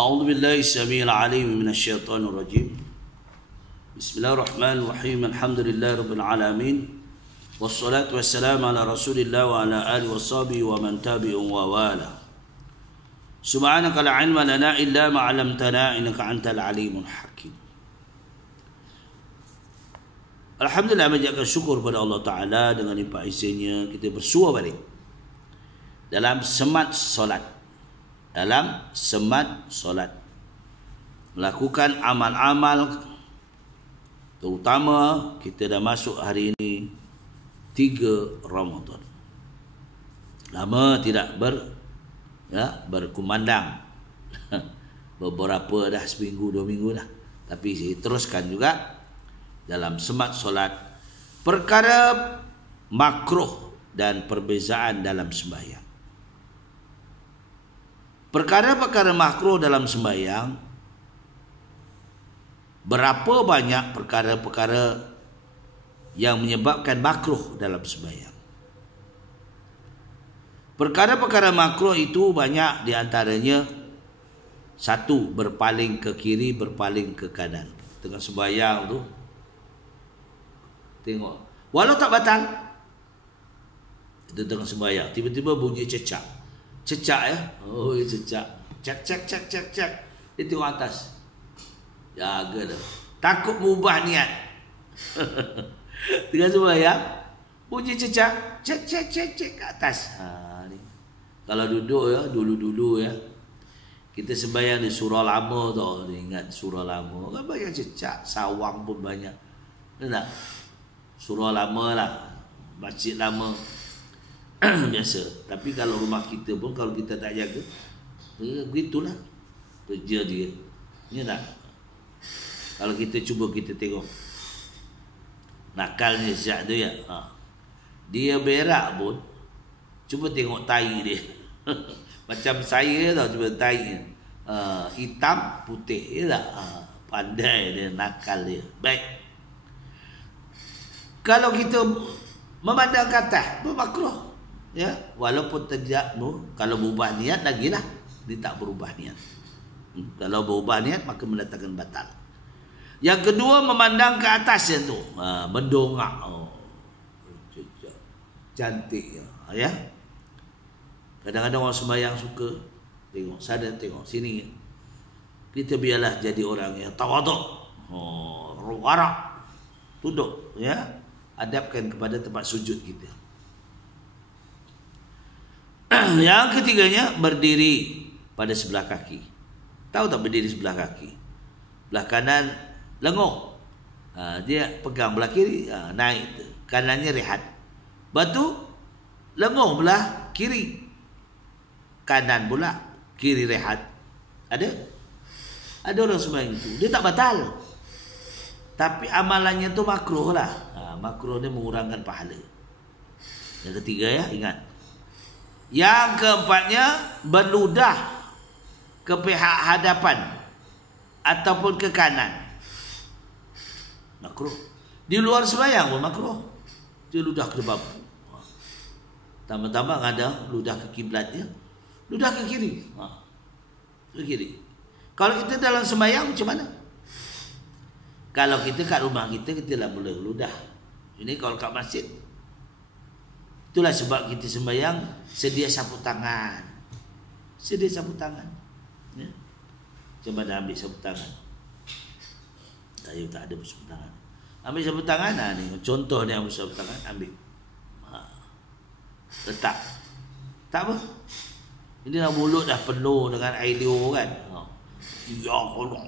أعوذ بالله السميع العليم من الشيطان الرجيم. بسم الله الرحمن الرحيم. الحمد لله رب العالمين، والصلاة والسلام على رسول الله وعلى آله وصحبه ومن تبعهم ووالاه. سبحانك لا علم لنا إلا ما علمتنا إنك أنت العليم الحكيم. Alhamdulillah, menjaga syukur pada Allah Ta'ala dengan limpah izin-Nya kita bersua balik dalam semat solat. Melakukan amal-amal, terutama kita dah masuk hari ini 3 Ramadan. Lama tidak berkumandang. Beberapa dah, seminggu 2 minggu dah. Tapi saya teruskan juga dalam semat solat perkara makruh dan perbezaan dalam sembahyang. Perkara-perkara makruh dalam sembahyang, berapa banyak perkara-perkara yang menyebabkan makruh dalam sembahyang. Perkara-perkara makruh itu banyak, di antaranya 1, berpaling ke kiri, berpaling ke kanan. Tengah sembahyang tu tengok, walau tak batal, itu tengah sembahyang, tiba-tiba bunyi cecak ya, cecak, cek. Dia tengok atas, jaga dah, takut mengubah niat. Tengah sembahyang, bunyi cecak, cek ke atas. Ni. Kalau duduk ya, dulu ya, kita sembahyang di surau lama tau, ingat surau lama kan banyak cecak, sawang pun banyak. Benar tak? Surau lama lah, masjid lama biasa. Tapi kalau rumah kita pun, kalau kita tak jaga, begitulah kerja dia. Ya tak? Kalau kita cuba kita tengok nakalnya Zat tu ya, dia berak pun, cuba tengok tai dia. Macam saya tau, cuba tai hitam putih, ya tak? Pandai dia, nakal dia. Baik, kalau kita memandang ke atas, bermakruh, ya, walaupun tidak, kalau berubah niat lagilah, dia tak berubah niat. Kalau berubah niat maka mendatangkan batal. Yang kedua, memandang ke atas itu, mendongak, cantik ya. Kadang-kadang orang sembahyang suka tengok, sadar tengok sini. Kita biarlah jadi orang yang tawaduk, warak, duduk ya. Hadapkan kepada tempat sujud kita. Yang ketiganya, berdiri pada sebelah kaki. Tahu tak berdiri sebelah kaki? Belah kanan lenguh, dia pegang belah kiri, naik, kanannya rehat. Batu lenguh belah kiri, kanan pula, kiri rehat. Ada orang sembahyang itu, dia tak batal, tapi amalannya tu makruh lah. Makruh ni mengurangkan pahala. Yang ketiga ya, ingat. Yang keempatnya, berludah ke pihak hadapan ataupun ke kanan, makruh. Di luar sembahyang pun makruh. Dia ludah ke depan, tambah-tambah ada ludah ke kiblatnya, ludah ke kiri, ke kiri. Kalau kita dalam sembahyang macam mana? Kalau kita kat rumah kita lah boleh ludah. Ini kalau kat masjid. Itulah sebab kita sembahyang sedia sapu tangan. Ya. Coba dah ambil sapu tangan. Saya tak ada sapu tangan. Ambil sapu tangan, ni contoh ni, ambil sapu tangan, ambil. Letak. Tak apa. Ini dah mulut dah penuh dengan air liur kan. Ya kalau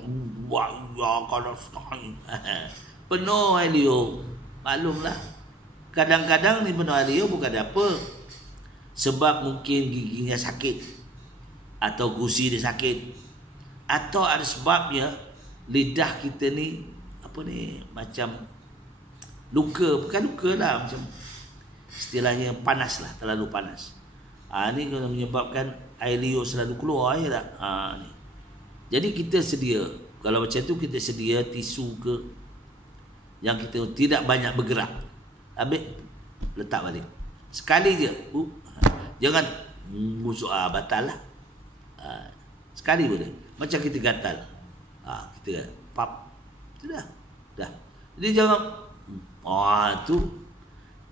penuh air liur. Maklumlah, kadang-kadang ni penuh air liur bukan apa, sebab mungkin giginya sakit, atau gusi dia sakit, atau ada sebabnya lidah kita ni macam luka, bukan luka lah, macam istilahnya panas lah, terlalu panas. Ni kena menyebabkan air liur selalu keluar, ya tak? Ni. Jadi kita sedia, kalau macam tu kita sedia tisu ke yang kita tidak banyak bergerak, ambil, letak balik sekali je. Jangan musuh, batal lah. Sekali boleh. Macam kita gatal. Kita pap. Sudah. Dah. Jadi jangan tu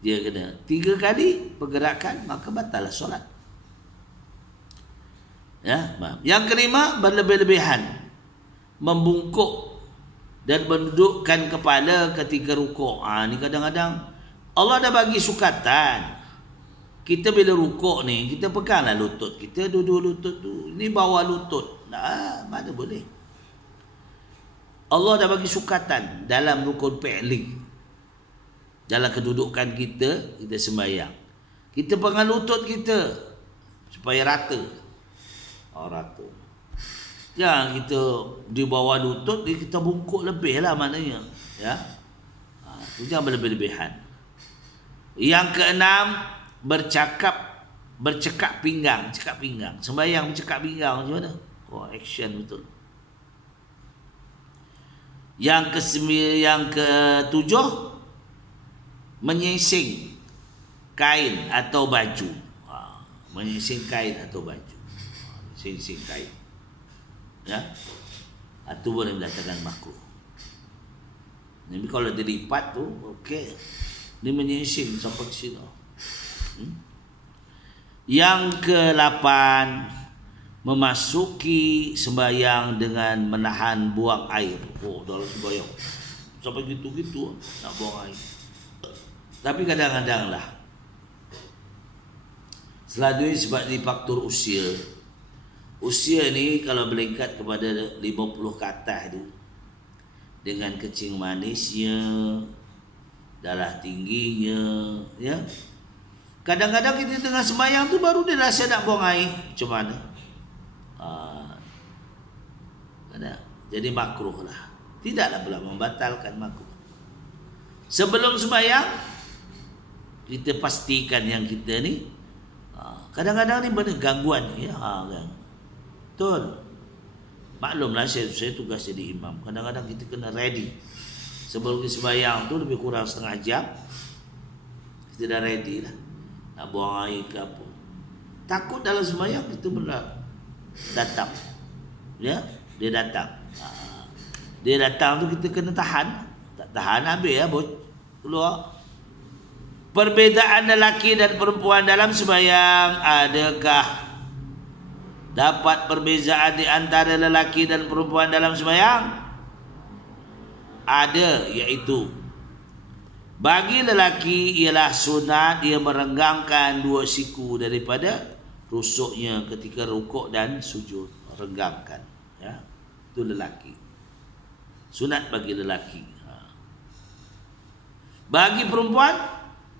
dia kena 3 kali pergerakan, maka batallah solat. Ya, yang kelima, berlebih-lebihan, membungkuk dan mendudukkan kepala ketika rukuk. Ni kadang-kadang Allah dah bagi sukatan. Kita bila rukuk ni, kita peganglah lutut kita, duduk lutut tu. Ini bawah lutut. Mana boleh. Allah dah bagi sukatan dalam rukun fi'li. Dalam kedudukan kita sembahyang. Kita pegang lutut kita supaya rata. Rata. Jangan kita di bawah lutut, kita bungkuk lebih lah maknanya. Ya. Itu jangan berlebih-lebihan. Yang keenam, bercakap pinggang. Cakap pinggang. Sembahyang bercakap pinggang macam mana? Action betul. Yang ketujuh, menyingsing kain atau baju. Menyingsing kain atau baju. Menyingsing kain. Ya. Itu boleh mendatangkan makruh. Jadi kalau dilipat tu, okey. Dia menyingsing sampai ke sini. Yang ke-8, memasuki sembahyang dengan menahan buang air. Dalam sembahyang sampai gitu-gitu nak buang air. Tapi kadang-kadang lah, selalunya sebab di faktor usia. Usia ni kalau melingkat kepada 50 ke atas tu, dengan kencing manisnya, darah tingginya, ya. Kadang-kadang kita tengah sembahyang tu baru dia rasa nak buang air. Macam mana? Jadi makruh lah. Tidaklah pula membatalkan makruh. Sebelum sembahyang, kita pastikan yang kita ni, kadang-kadang ni benda gangguan ni, ya. Betul. Maklumlah saya tugas jadi imam. Kadang-kadang kita kena ready. Sebelum kita sembahyang tu lebih kurang setengah jam, kita dah ready lah. Nak buang air ke apa. Takut dalam sembahyang kita benar datang. Ya, dia datang. Dia datang tu kita kena tahan. Tak tahan habis ya, keluar. Perbezaan lelaki dan perempuan dalam sembahyang, adakah dapat perbezaan di antara lelaki dan perempuan dalam sembahyang? Ada, iaitu bagi lelaki ialah sunat ia merenggangkan 2 siku daripada rusuknya ketika rukuk dan sujud. Renggangkan, ya. Itu lelaki. Sunat bagi lelaki. Bagi perempuan,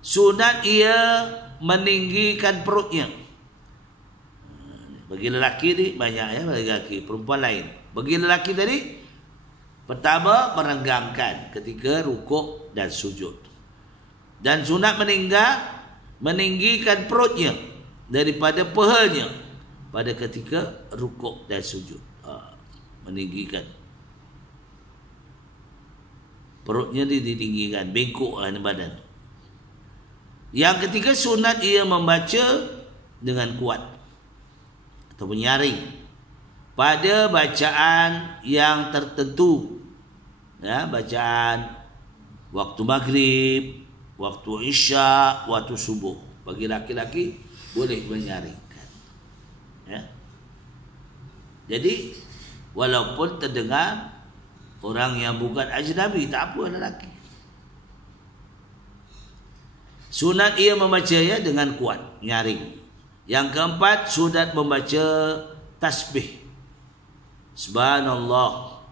sunat ia meninggikan perutnya. Bagi lelaki ni banyak, ya, bagi lelaki. Perempuan lain. Bagi lelaki tadi, pertama merenggangkan ketika rukuk dan sujud. Dan sunat meninggikan perutnya daripada pahanya pada ketika rukuk dan sujud. Meninggikan perutnya ditinggikan, bengkok badan. Yang ketiga, sunat ia membaca dengan kuat atau menyaring pada bacaan yang tertentu, ya, bacaan waktu maghrib, waktu isya, waktu subuh. Bagi laki-laki boleh menyaringkan, ya. Jadi walaupun terdengar orang yang bukan ajnabi, tak apa lelaki. Sunat ia membaca, ya, dengan kuat, nyaring. Yang keempat, sunat membaca tasbih. Subhanallah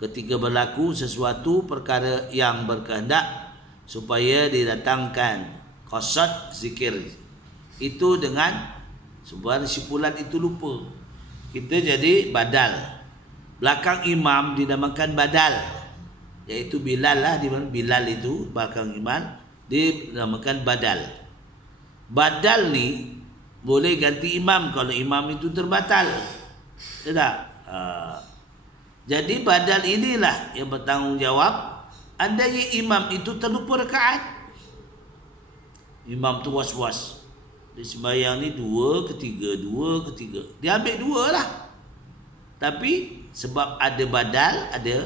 ketika berlaku sesuatu perkara yang berkehendak supaya didatangkan qasad zikir. Itu dengan sebuah sipulan itu lupa, kita jadi badal. Belakang imam dinamakan badal, iaitu Bilal lah. Di mana Bilal itu belakang imam dinamakan badal. Badal ni boleh ganti imam kalau imam itu terbatal. Tidak. Jadi badal inilah yang bertanggungjawab andainya imam itu terlupa rakaat. Imam tu was-was. Dia sembahyang ni 2 ke 3, 2 ke 3. Dia ambil 2 lah. Tapi sebab ada badal, ada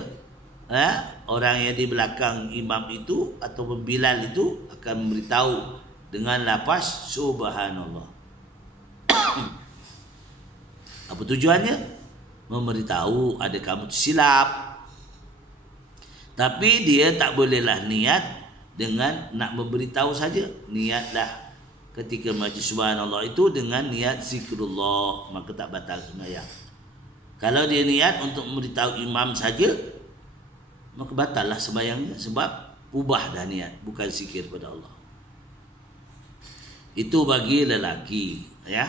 orang yang di belakang imam itu atau Bilal itu akan memberitahu dengan lafaz subhanallah. Apa tujuannya? Memberitahu ada kamu silap. Tapi dia tak bolehlah niat dengan nak memberitahu saja. Niatlah ketika majlis subhanallah itu dengan niat zikrullah, maka tak batal sembahyang. Kalau dia niat untuk memberitahu imam saja, maka batallah sembahyangnya, sebab ubah dah niat, bukan zikir pada Allah. Itu bagi lelaki, ya.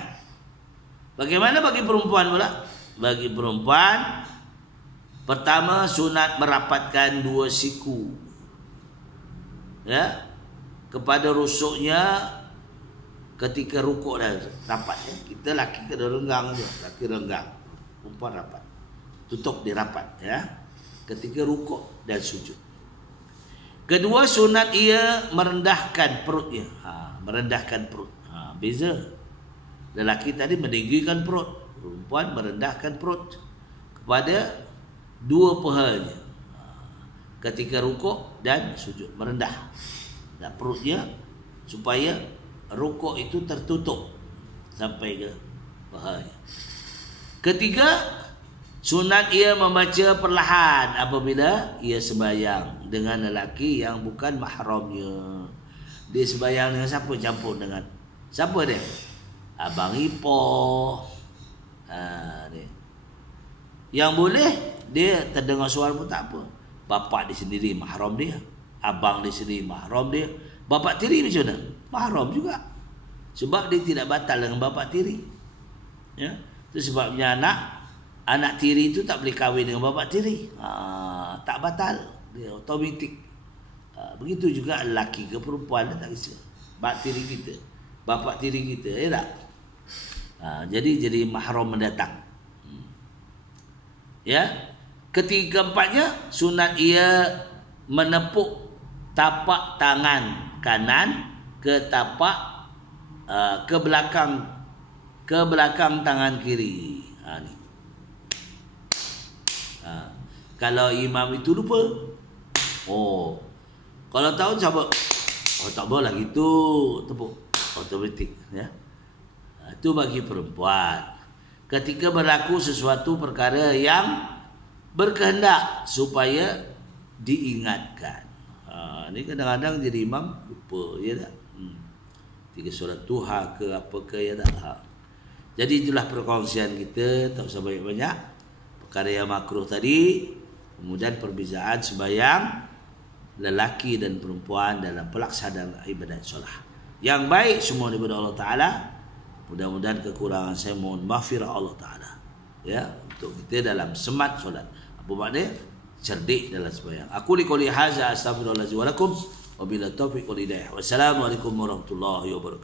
Bagaimana bagi perempuan pula? Bagi perempuan, pertama sunat merapatkan dua siku, ya, kepada rusuknya ketika rukuk dah rapat, ya. Kita laki kena renggang je, laki renggang, perempuan rapat, tutup dia rapat, ya, ketika rukuk dan sujud. Kedua, sunat ia merendahkan perutnya, merendahkan perut. Beza. Lelaki tadi meninggikan perut, perempuan merendahkan perut kepada dua pahanya ketika rukuk dan sujud, merendah dan perutnya supaya rukuk itu tertutup sampai ke pahanya. Ketiga, sunat ia membaca perlahan apabila ia sembahyang dengan lelaki yang bukan mahramnya. Dia sembahyang dengan siapa? Campur dengan siapa dia? Abang Ipoh. Dia. Yang boleh dia terdengar suara pun tak apa. Bapak dia sendiri mahram dia, abang dia sendiri mahram dia, bapak tiri macam mana? Mahram juga. Sebab dia tidak batal dengan bapak tiri. Ya. Itu sebabnya anak tiri itu tak boleh kahwin dengan bapak tiri. Tak batal, dia automatik. Begitu juga lelaki ke perempuan, tak kisah. Bapak tiri kita, bapak tiri kita, ya tak? Jadi mahram mendatang. Ya. Ketiga empatnya, sunat ia menepuk tapak tangan kanan ke tapak ke belakang tangan kiri. Ni. Kalau imam itu lupa, kalau tahu siapa, tak boleh gitu, tepuk automatik, ya. Itu bagi perempuan. Ketika berlaku sesuatu perkara yang berkehendak supaya diingatkan. Ini kadang-kadang jadi imam lupa, ya tak? 3 solat duha ke apa ke, ya tak? Jadi itulah perkongsian kita, tak usah banyak-banyak. Perkara yang makruh tadi, kemudian perbezaan sembahyang lelaki dan perempuan dalam pelaksanaan ibadat solat. Yang baik semua daripada Allah Ta'ala. Mudah-mudahan kekurangan saya mohon maghfirah Allah Ta'ala, ya, untuk kita dalam semat solat. Apa maknanya? Cerdik dalam sembahyang. Aku liqouli hadza astaghfirullahaladzim wa lakum wa bila taufiq wal hidayah. Wassalamualaikum warahmatullahi wabarakatuh.